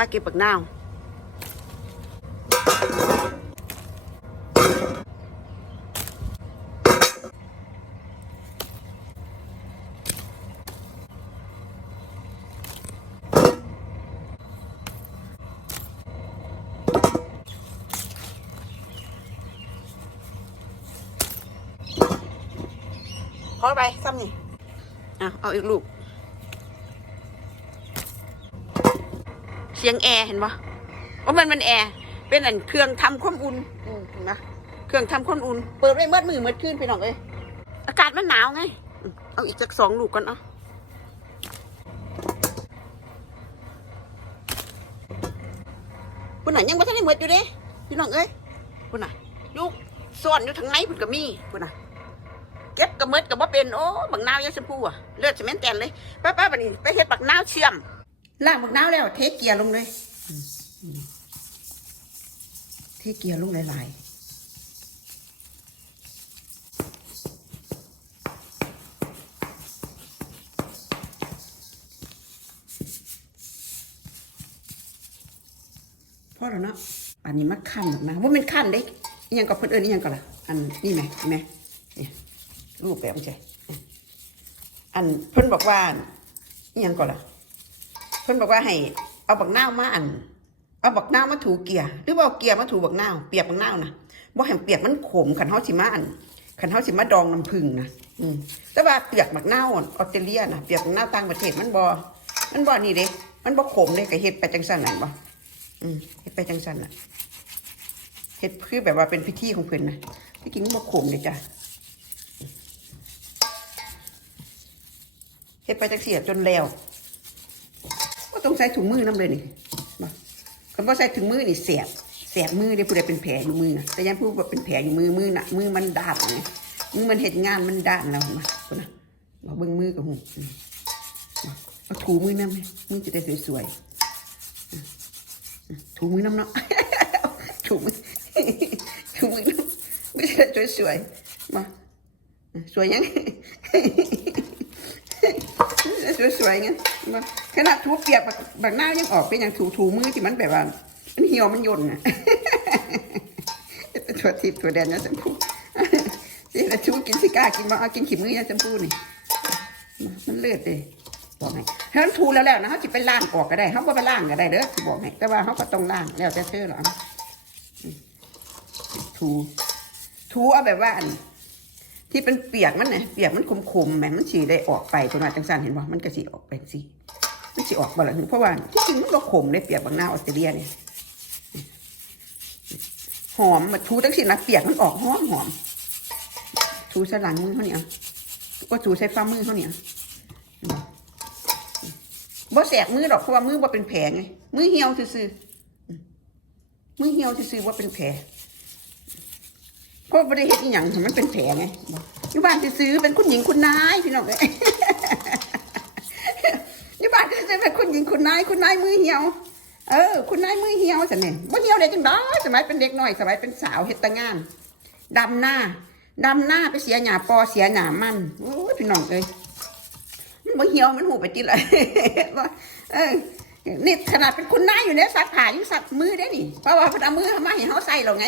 าเก็บปักนาวพอไปซ้ำนี่อะเอาอีกลูก เสียงแอร์เห็นปะว่ามันมันแอร์เป็นอันเครื่องทำความอุ่นเห็นปะเครื่องทำความอุ่น เปิดไว้เมื่อมือเมื่อคืนพี่น้องเอ้ยอากาศมันหนาวไง เอาอีกสักสองลูกก่อนเนาะปุ่นน่ะยังไม่ทันได้หมดอยู่เด้พี่น้องเอ้ยปุ่นน่ะลูกซ่อนอยู่ทางไหนปุ่นก็มีปุ่นน่ะเก็บกระเมิดกับว่าเป็นโอ้บักนาวยังชมพูอะเลือดจะแม่นแตนเลยป้าป้าบัดนี้ไปเฮ็ดบักนาวเชื่อม ล่างบักน้าวแล้ว เทเกียร์ลงเลยเทเกียร์ลงหลายๆพ่อแล้วเนาะอันนี้มาขั้นบักนาว่ามันขั้นเด้อยังกับเพิ่อนเอิญนี่ยังก่อนล่ะอันนี่ไหมเห็นไหมรูปแบบมันใช่อันเพิ่อนบอกว่าอยังก่อนล่ะ พิ่นบอกว่าให้เอาบักนาวมาอัน เอาบักนาวมาถูเกียร์หรือว่าเอาเกียร์มาถูบักนาวเปียกบักนาวนะบ่ให้เปียกมันขมขันเฮาสิมาอันขันเฮาสิมาดองน้ำผึ้งนะอืมแต่ว่าเปียกบักนาวออสเตรเลียนะเปียกบักนาวต่างประเทศมันบ่มันบ่นี่เด้มันบ่ขมเด้ก็เฮ็ดไปจังซั่นน่ะบ่อืมเฮ็ดไปจังซั่นน่ะเฮ็ดคือแบบว่าเป็นพิธีของเพิ่นนะที่จริงมันบ่ขมเด้จ้ะเฮ็ดไปจังซี่จนแล้ว ต้องใส่ถุงมือน้ำเลยนี่มาคำว่าใส่ถุงมือนี่เสียบเสียบมือเดี๋ยผู้ใดเป็นแผลอยู่มือนะแต่ยังผู้ว่าเป็นแผลอยู่มือมือน่ะมือมันด้านไงมือมันเห็นงานมันด้านแล้วมาคนน่ะมาเบิ้งมือกับหูมาเอาถูมือน้ำให้มือจะได้สวยๆถูมือน้ำเนาะถูมือถูมือน้ำไม่ใช่สวยๆมาสวยยัง สวยๆไงขนาดทูเปียกบักบักหน้ายังออกเป็นอย่างถูถูมือที่มันแบบว่ามันเหี่ยวมันย่นอะเป็นตัวทิพย์ตัวแดนนะชมพู่สิแล้วชูกินสิก้ากินมาเอากินขีมือนะชมพู่นี่มันเลือดเลยบอกให้ถ้ามันถูแล้วแล้วนะเขาจะไปล้างออกก็ได้เขาก็ไปล้างก็ได้เด้อที่บอกให้แต่ว่าเขาก็ต้องล้างแล้วแต่เธอหรอถูถูเอาแบบว่าอัน ที่เป็นเปียกมันเนี่ยเปียกมันคมๆแหมมันสีได้ออกไปคนมาจังสันเห็นบ่มันก็สีออกไปสิมันสีออกบ่ล่ะเพราะว่าที่จริงมันก็ขมได้เปียกบางหน้าออสเตรเลียเนี่ยหอมมาทูตั้งสินะเปียกมันออกหอมหอมทูใส่หลังมือเขาเนี่ยก็ทูใส่ฝ่ามือเขาเนี่ยบ่แสกมือดอกเพราะว่ามือว่าเป็นแผลไงมือเหี่ยวซื่อมือเหี่ยวซื่อว่าเป็นแผล ก็ไม่ได้เห็นอหย่างให้มันเป็นแผลไงอยู่บ้านซื้อๆเป็นคุณหญิงคุณนายพี่น้องเอ้ยอยู่บ้านซื้อๆเป็นคุณหญิงคุณนายคุณนายมือเหี่ยว เออ คุณนายมือเหี่ยวสันเนี่ยบ่เหี่ยวได้จังได้สมัยเป็นเด็กน้อยสมัยเป็นสาวเฮ็ดแตางานดำหน้าดำหน้าไปเสียหญ้าปอเสียหญ้ามันโอ้ยพี่น้องเอ้ยมันบ่เหี่ยวมันหูไปติเลยว่าเออนี่ขนาดเป็นคุณนายอยู่เนี่ยซักผ้ายังซักมือได้นี่เพราะว่าเพนเอามือมาให้เฮาใส่เราไง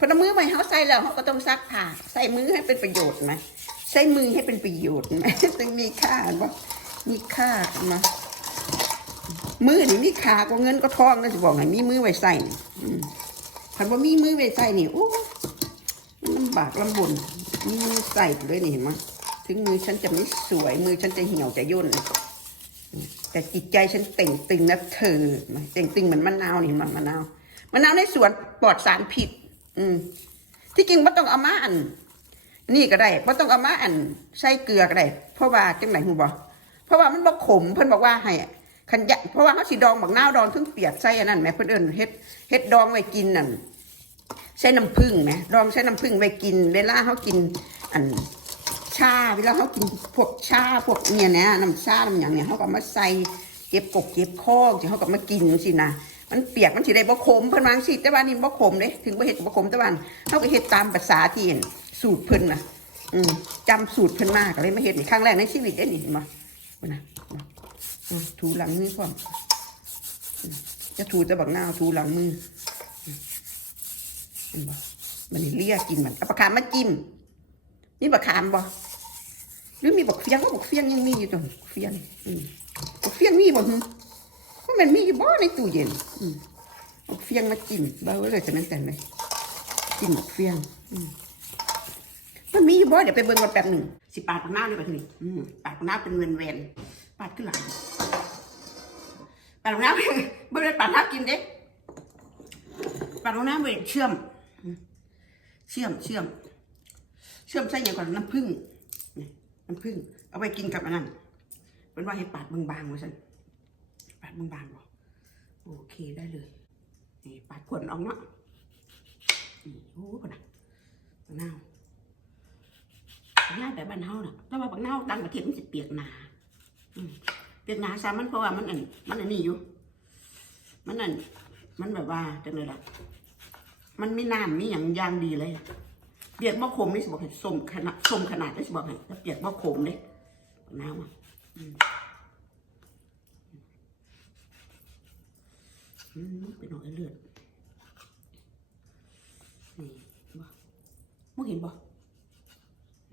พอเอามือไปเขาใส่แล้วเขาก็ต้องซักผ้าใส่มือให้เป็นประโยชน์ไหมใส่มือให้เป็นประโยชน์ไหมต้องมีค่าบ่มีค่ามามือนี่มีค่ากว่าเงินก็ทองนะจะบอกให้มีมือไว้ใส่นี่อืมคันว่ามีมือไว้ใส่นี่โอ้มันลำบากลำบนมีมือใส่เลยนี่เห็นไหมถึงมือฉันจะไม่สวย มือฉันจะเหี่ยวจะย่นแต่จิตใจฉันเต่งตึงนะเธอเต่งตึงเหมือนมะนาวนี่เห็นมะนาวมะนาวในสวนปลอดสารพิษ อืม ที่จริงไม่ต้องเอามาอัน นี่ก็ได้ไม่ต้องเอามาอัน ใส่เกลือก็ได้เพราะว่าจังไหนหูบอเพราะว่ามันบ่ขมเพิ่นบอกว่าให้ขันยะเพราะว่าเขาสีดองบักนาวดองถึงเปียกใส่อันนั้นแหมเพิ่นเอิ้นเฮ็ดเฮ็ดดองไว้กินนั่นใส่น้ำผึ้งแหมดองใส่น้ำผึ้งไว้กิน เวลาเขากิน อันชาเวลาเขากินพวกชาพวกเนี่ยนะน้ำชาน้ำอย่างเนี่ยเขาก็มาใส่เก็บกบเก็บคอกเขาก็มากินสินะ มันเปียกมันสิได้บ่ขมเพิ่นวางสิแต่ว่านี่บ่ขมเด้ถึงบ่เฮ็ดบ่ขมแต่ว่าเฮาก็เฮ็ดตามภาษาที่เห็นสูตรเพิ่นน่ะ อืมจำสูตรเพิ่นมากเลยมาเฮ็ดนี่ครั้งแรกในชีวิตเด้นี่เห็นบ่พุ่นะถูหลังมือพร้อมจะถูจะบักหน้าถูหลังมือเห็นบ่มันเลียกินมันเอาปากขามมาจิ้มนี่บักขามบ่หรือมีบักเฟียงก็บักเฟียงยังมีอยู่ตรงเฟียงอืมบักเฟียงมีบ่ามันมีอยู่บ่ในตู้เย็นอืมบักเฟียงมาจิ้มเบ้าเลยจะแม่นแต่เลยจิ้มเฟียงมันมีอยู่บ่เดี๋ยวไปเบิ่งกันแป๊บหนึ่งสิปาดหน้าเลยบัดนี้อืมปาดหน้าเป็นเวนเวนปาดขึ้นหลังปาดลงน้ำไม่ได้ปาดน้ำกินเด็กปาดลงน้ำไปเชื่อม เชื่อมเชื่อม เชื่อมใส่อย่างก่อนน้ำผึ้งน้ำผึ้งเอาไปกินกับอันนั้นเป็นว่าให้ปาดบางๆไว้สัน ดบางๆบอกโอเคได้เลยนี่ปาดขวนออกเนาะนี่โอ้ปะนะบักนาวบักนาแต่บ้านเฮาน่ะแต่ว่าบักนาต่างประเทศมันจะเปียกหนาเปียกหนาซ้ำมันเพราะว่ามันอันมันอันนี้อยู่ มันอันมันแบบว่าจังเลยล่ะมันไมีน้ำมีอย่างยางดีเลยเปียกบ่ขมนี่สิบอกให้สมขนาดสมขนาดได้สิบอกให้แต่เปียกบ่ขมเลยน้ำอะอืมอืม เป็นหน่อยเลือดนี่บ่มึงเห็นบ่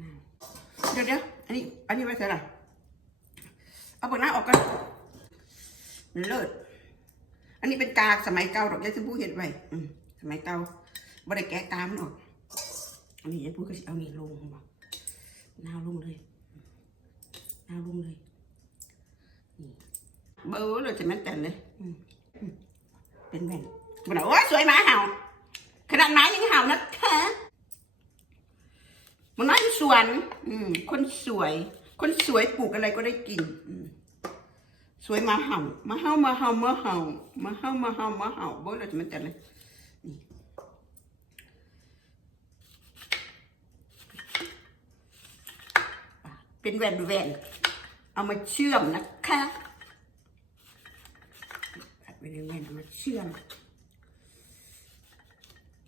น้ำเดี๋ยวเดี๋ยวอันนี้ อันนี้ไว้ใส่ละเอาเปากหน้าออกกันเลิศอันนี้เป็นกากสมัยเก่าดอกยายชมพู่เห็นไว้อืมสมัยเก่าบ่ได้แกะกามมันออกอันนี้ยายพูดก็เอานี่ลงบ่หน้าลงเลยหน้าลงเลยบ่เบอร์เลยจะแม่นแต่นเลย เป็นแว่นบ่ได้โอ้ยสวยหมาเห่า ขนาดหมายังเห่านะคะมันน้อยอยู่สวน อืม คนสวย คนสวยปลูกอะไรก็ได้กิน อืมสวยมาเห่ามาเห่ามาเห่ามาเห่ามาเห่ามาเห่ามาเห่าบอร์เราจะมันจะเลยเป็นแหวนแว่นเอามาเชื่อมนะคะ เป็นแว่นเรื่อม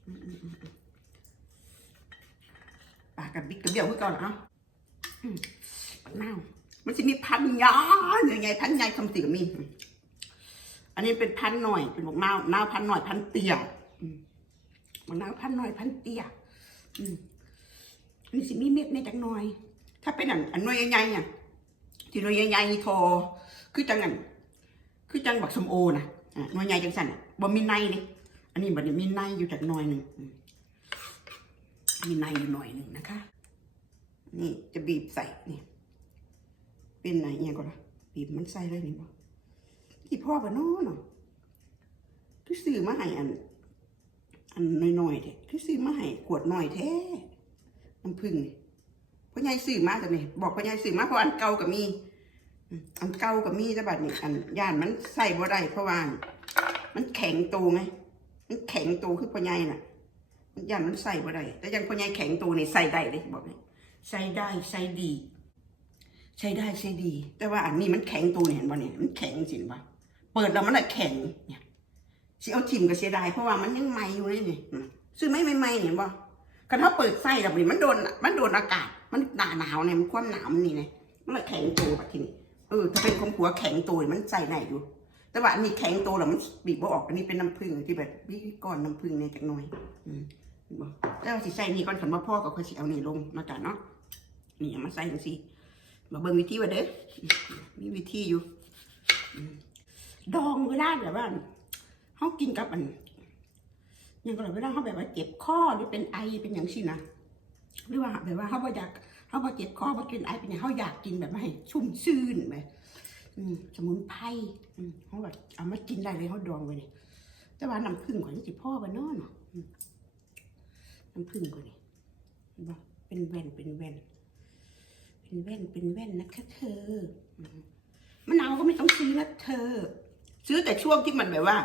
อืมอืมอืมอืมปากกับบิ๊กกับเบี้ยวคือเก่อนเนะปักนามันจะมีพันย้อนยังไงพันใหญ่คำติก็มี อันนี้เป็นพันหน่อย เป็นบอกนาวนาพันหน่อยพันเตี้ยมบอกนาพันหน่อยพันเตี้ยอันนี้สิมีเม็ดในจักหน่อย ถ้าเป็นอันอันหน่วยใหญ่ๆเนี่ยที่หน่วยใหญ่ๆทอคือจังอันคือจังบักสมโอนะ่ะ หน่วยใหญ่จังสันอะบ่มีในเลยอันนี้บัดนี้มีในอยู่จากหน่อยหนึ่งมมีในอยู่หน่อยหนึ่งนะคะ นี่จะบีบใส่นี่เป็นไหนเนี่ยก็ละบีบมันใส่เลยนี่บ่ที่พ่อบ่น้อเนาะคือซื้อมาให้อัน อันน้อยๆเด้คือซื้อมาให้ขวดน้อยแท้น้ำผึ้งนี่พ่อใหญ่ซื้อมาแต่นี่บอกพ่อใหญ่ซื้อมาเพราะอันเก่าก็มี อันเก่าก็มีแต่บัดนี้อันย่านมันใส่บ่ได้เพราะว่ามันแข็งโตไง มันแข็งโตคือพ่อใหญ่น่ะมันย่านมันใส่บ่ได้แต่ยังพ่อใหญ่แข็งโตนี่ใส่ได้เลยบอกเลยใช้ได้ใช้ดี ใช้ได้ใช้ดี แต่ว่าอันนี้มันแข็งตัวเนี่ยเห็นป่เนี่ยมันแข็งจริงปะเปิดแล้วมันอะแข็งเนี่ยสิเอาทิมก็เสียดายเพราะว่ามันยังใหม่อยู่เลยนี่ซื้อไม่ใหม่ๆเนี่ยเห็นป่ะคันถ้าเปิดไส้แล้วนี่มันโดนมันโดนอากาศ มันหนาหนาวเนี่ยมันความหนาวมันนี่ไงมันเลยแข็งตัวแบบทีนี้ เออถ้าเป็นคมหัวแข็งตัวมันใส่ไหนอยู่ แต่ว่าอันนี้แข็งตัวแล้วมันบีบบ่ออกอันนี้เป็นน้ำผึ้งที่แบบบีก้อนน้ำผึ้งเนี่ยจากหน้อย อืมแล้วสิใส่นี่ก่อนสำหรับพ่อกับค่อสิเอานี่ลงมากันเนาะนี่เอามาใส่จังสิมาเบิ่งวิธีว่าเด้อมีวิธีอยู่อืมดองเวลาแบบว่าเขากินกับอันยังก็เลยเวลาเขาแบบว่าเจ็บคอหรือเป็นไอเป็นอย่างสินะหรือว่าแบบว่าเขาบ่อยาก เขาบ่เจ็บคอบ่กินไอเป็นอย่างเขาอยากกินแบบให้ชุ่มชื่นแบบอืมสมุนไพรเขาแบบเอามากินได้เลยเขาดองไว้นี่แต่ว่าน้ำผึ้งก่อนสิพ่อกันนาะเนาะอืมน้ำผึ้งก่อนนี่เห็นเป็นแว่นเป็นแว่น เป็นแว่นเป็นแว่นนะคะเธอมะนาวก็ไม่ต้องซื้อนะเธอ ซื้อแต่ช่วงที่มันแบบว่า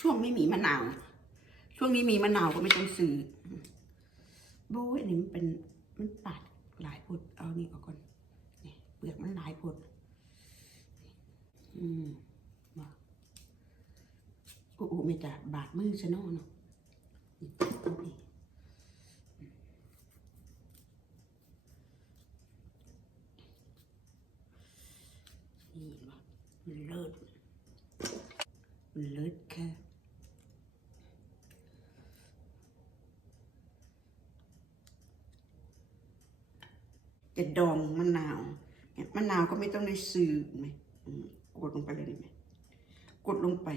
ช่วงไม่มีมะนาว ช่วงนี้มีมะนาวก็ไม่ต้องซื้อโบยอันนี้มันเป็นมันปาด หลายพดเอานี่ออกก่อนนี่เปลือกมันหลายพดอืมมาโอ้โหไม่จะบาดมือซะนอเนาะนี่เอานี่นี่วะมันเลิศมันเลิศ เลิศค่ะ จะดองมะนาวเนี่ยมะนาวก็ไม่ต้องได้ซื้อไหมกดลงไปเลยได้ไหมกดลงไป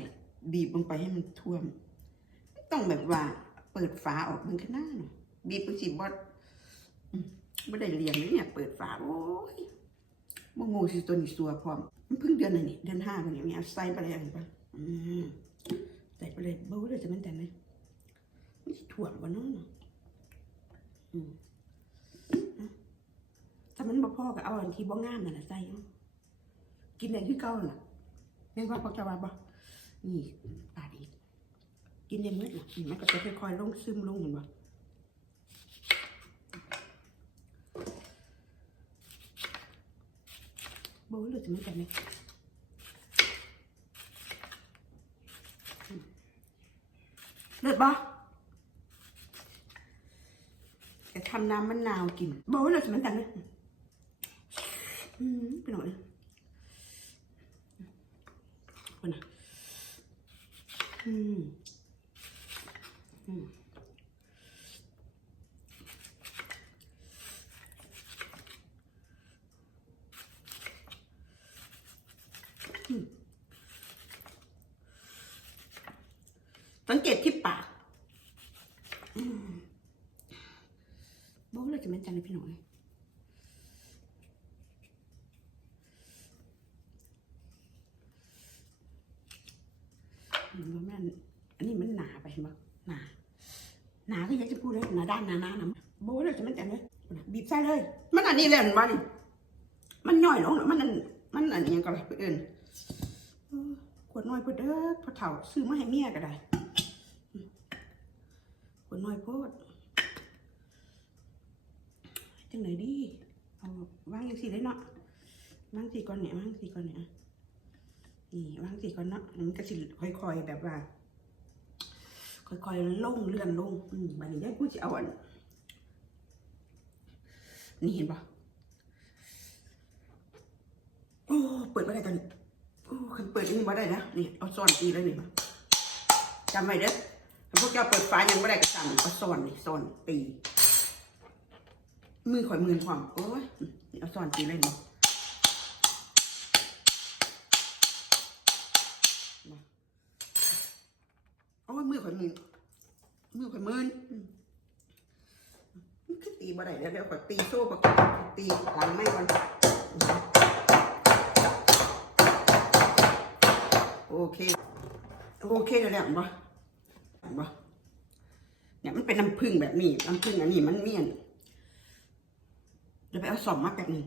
บีบลงไปให้มันท่วม ไม่ต้องแบบว่า เปิดฝาออกมันก็น่าเนาะบีบบางทีบอดไม่ได้เรียงเลยเนี่ย เปิดฝาโอ้ยโมโง่สิตัวนี้สัวพร้อมมันเพิ่งเดือนไหนนี่เดือนห้าวันนี้มีเอาใส่ไปเลยอะไรปะใส่ไปเลยเบ้าเลยจะมันแต่ไหนมันสิถ่วงวะเนาะอืม ถ้ามันบ่พอก็เอาอันที่บ่งามนั่นน่ะใส่กินได้คือเก่าน่ะแม่นว่าพอจะว่าบ่นี่ปาดอีกกินได้หมดน่ะนี่มันก็จะค่อยๆลงซึมลงเห็นบ่บ่รู้จะมันกันไหมเลิศบ่จะทำน้ำมะนาวกินบ่รู้จะมันกันไหม ไปหน่อยคนน่ะอืมอืมสังเกตที่ปากบอกเลยจะแม่นจังเลยพี่หน่อย เห็นว่ามันอันนี้มันหนาไปเห็นปะหนา หนาก็อยากจะพู ดเลยหนาด้านหนาหนานาโบ้เลยจะมันแต่เลยบีบใส่เลย มันอันนี้เลยมันบ้านี่มันย่อยลงแล้วมันอันมันอันนี้ก็อะไรไปเอื่นเออขวดน้อยพอเด้อพอเถ่าซื้อมาให้เมียก็ได้ขวดน้อยโพดจังไหนดีเอาวางยังสิได้เนาะวางสีก่อนเนี่ยวางสีก่อนเนี่ยนี่วางสีก่อนเนาะมันก็สิค่อยๆแบบว่า ค่อยๆลงเลื่อนลงอืมบัดนี้ได้พูดจะเอาอันนี่เห็นปะโอ้เปิดมาได้กันโอ้คันเปิดอันนี่มาได้นะนี่เอาซ่อนตีแล้วนี่จำไว้เด้อถ้าพวกเจ้าเปิดฝายังไม่ได้ก็สั่งเอาซ่อนนี่ซ่อนตีมือข่อยมือความโอ้ยนี่เอาซ่อนตีเลยเนาะ ยมือข่อยมือมือข่อยมือนคือตีบ่ได้เดี๋ยวเดี๋ยวข่อยตีโซ่ก่อนตีหลังไม่ก่อนโอเค โอเคแล้วเนี่ยบ่บ่เนี่ยมันเป็นน้ำผึ้งแบบนี้น้ำผึ้งอันนี้มันเมี่ยนเดี๋ยวไปเอาสอมมาแบบนี้